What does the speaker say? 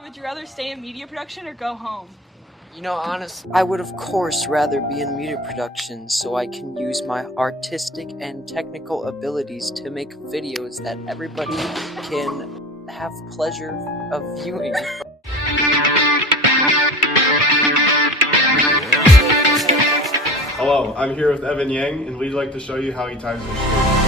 So would you rather stay in media production or go home? You know, honestly, I would of course rather be in media production so I can use my artistic and technical abilities to make videos that everybody can have pleasure of viewing. Hello, I'm here with Evan Yang, and we'd like to show you how he ties his shoes.